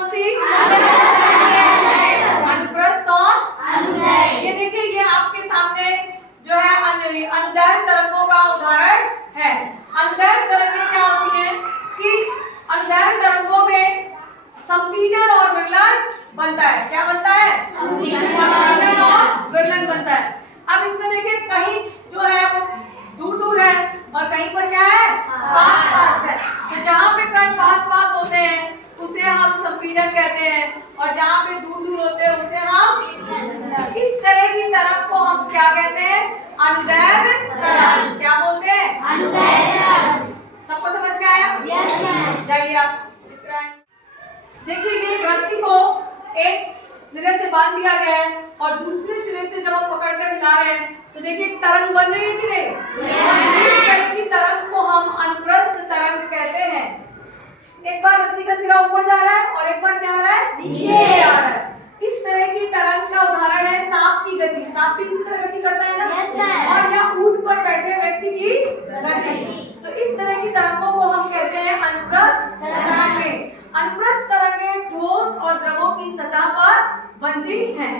कौन सी? अनुप्रस्थ और अनुदैर्घ्य। ये देखिए, ये आपके सामने जो है अनुदैर्घ्य तरंगों का उदाहरण है। अनुदैर्घ्य तरंगें क्या होती हैं कि अनुदैर्घ्य तरंगों में संपीड़न और विरलन बनता है। क्या बनता है? संपीड़न और विरलन बनता है। अब इसमें देखिए, कहीं जो है वो दूर दूर है और कहीं पर क्या है? पास पास है। तो जहाँ पे कण पास पास होते हैं उसे हम संपीड़न कहते हैं, और जहाँ पे दूर दूर होते हैं उसे हम इस तरह की तरंग को हम क्या कहते हैं? अनुदैर्घ्य तरंग। क्या बोलते हैं? अनुदैर्घ्य तरंग। सबको समझ में आया? Yes ma'am. जाइए आप देखिए, ये रस्सी को एक सिरे से बांध दिया गया है और दूसरे सिरे से जब हम पकड़कर हिला रहे हैं तो देखिए तरंग बन रही है कि नहीं? इस तरह की तरंग को हम अनुप्रस्थ तरंग कहते हैं। एक बार रस्सी का सिरा ऊपर जा रहा है और एक बार क्या आ रहा है? नीचे आ रहा है। इस तरह की तरंग का उदाहरण है सांप की गति। सांप भी इसी तरह गति करता है ना? और या ऊंट पर बैठे व्यक्ति की गति। तो इस तरह की तरंगों को हम कहते हैं अनुप्रस्थ तरंगें। अनुप्रस्थ तरंगें ठोस और द्रवों की सतह पर बनती हैं।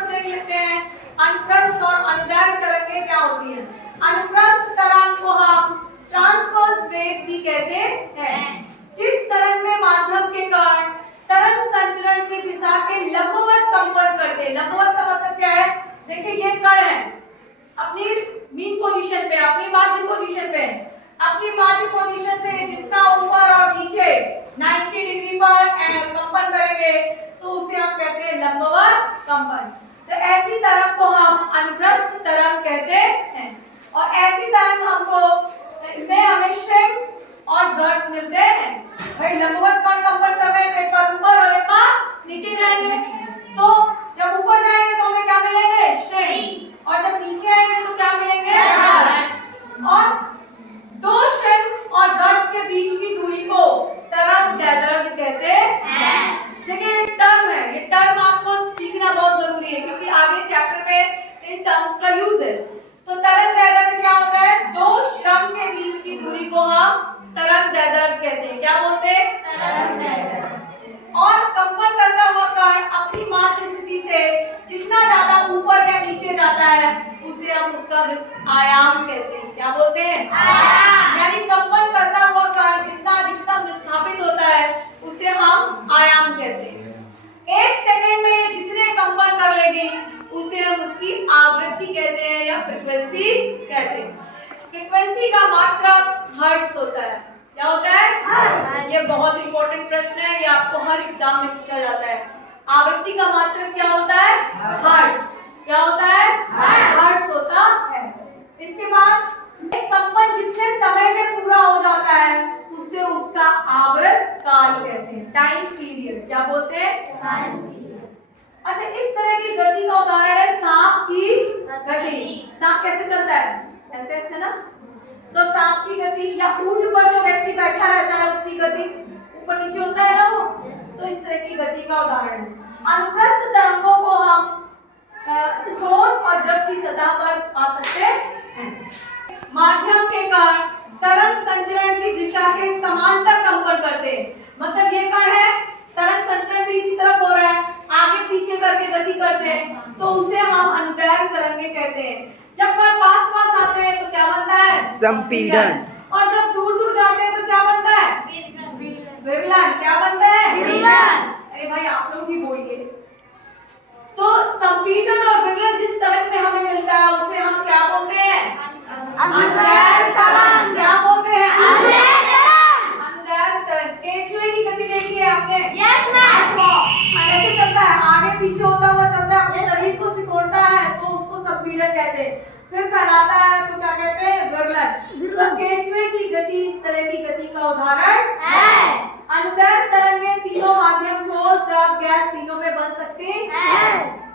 देख लेते हैं अनुप्रस्थ और अनुदैर्घ्य तरंगें क्या होती हैं। अनुप्रस्थ तरंग को हम ट्रांसवर्स वेव भी कहते हैं। जिस तरंग में माध्यम के कण तरंग संचरण की दिशा के लंबवत कंपन करते हैं। लंबवत का मतलब क्या है? देखिए, ये कण है अपनी मीन पोजीशन पे, अपनी माध्य पोजीशन पे। अपनी माध्य पोजीशन से जितना ऊपर और नीचे 90 डिग्री पर कंपन करेंगे तो उसे हम कहते हैं लंबवत कंपन। तो ऐसी तरंग को हम अनुप्रस्थ तरंग कहते हैं। और ऐसी तरंग हमको में हमें श्रिंक और गर्त मिलते हैं। भाई लंबवत कण कंपन कर रहे हैं तो एक बार ऊपर और एक बार नीचे जाएंगे। तो जब ऊपर जाएंगे तो हमें क्या मिलेंगे? श्रिंक। और जब नीचे आएंगे तो क्या मिलेंगे? गर्त। और दो श्रिंक और गर्त के बीच की दूरी को तरंग दैर्घ्य कहते हैं। देखिए, एक टर्म है, ये टर्म आपको सीखना बहुत जरूरी है क्योंकि आगे चैप्टर में इन टर्म्स का यूज है। तो तरंग दैर्घ्य क्या होता है? दो श्रृंग के बीच की दूरी को हम तरंग दैर्घ्य कहते हैं। क्या बोलते हैं? तरंग दैर्घ्य। और कंपन करता हुआ कण अपनी माध्य स्थिति से जितना ज्यादा ऊपर या नीचे जाता है उसे हम उसका आयाम कहते हैं। क्या बोलते हैं? आयाम। यानी कंपन करता हुआ कण जितना अधिकतम विस्थापित होता है उसे हम आयाम कहते हैं। एक सेकंड में जितने कंपन कर लेगी उसे हम उसकी आवृत्ति कहते हैं या फ्रीक्वेंसी कहते हैं। फ्रीक्वेंसी का मात्रक हर्ट्ज होता है। क्या होता है? हर्ट्ज। ये बहुत इंपॉर्टेंट प्रश्न है, ये आपको हर एग्जाम में पूछा जाता है। आवृत्ति का मात्रक क्या होता है? हर्ट्ज। क्या होता है? हर्ट्ज होता है। इसके बाद एक कंपन जितने समय में पूरा हो जाता है उसे उसका आवर्त काल कहते हैं, टाइम पीरियड। क्या बोलते हैं? Time period. अच्छा, इस तरह की गति का उदाहरण है सांप की गति। सांप कैसे चलता है? ऐसे ऐसे ना। तो सांप की गति या ऊंट पर जो व्यक्ति बैठा रहता है उसकी गति ऊपर नीचे होता है ना वो। तो इस तरह की गति का उदाहरण है। अनुप्रस्थ तरंगों को हम ठोस और द्रव की सतह पर पा सकते हैं। माध्यम के कण तरंग संचरण की दिशा के समांतर कंपन करते हैं। मतलब ये कण है, तरंग संचरण भी इसी तरफ हो रहा है, आगे पीछे करके गति करते हैं तो उसे हम अनुदैर्घ्य तरंगें कहते हैं। जब कण पास पास आते हैं तो क्या बनता है? संपीड़न। और जब दूर दूर जाते हैं तो क्या बनता है? विरलन। क्या बनता है? विरलन। अरे भाई आप लोग भी बोलिए। तो संपीड़न और विरलन जिस तरंग में हमें मिलता है उसे हम क्या बोलते हैं? अनुदैर्घ्य तरंग। क्या बोलते हैं? अनुदैर्घ्य तरंग। अनुदैर्घ्य तरंग। केंचुए की गति देखी है आपने? Yes ma'am. ऐसे चलता है, आगे पीछे होता हुआ चलता है, अपने शरीर को सिकोड़ता है तो उसको संपीड़न कहते हैं। फिर फैलाता है तो क्या कहते हैं? विरलन। तो केंचुए की गति इस तरह की गति का उदाहरण है। अनुदैर्घ्य तरंगें तीनों माध्यम, ठोस, द्रव, गैस तीनों में बन सकती हैं।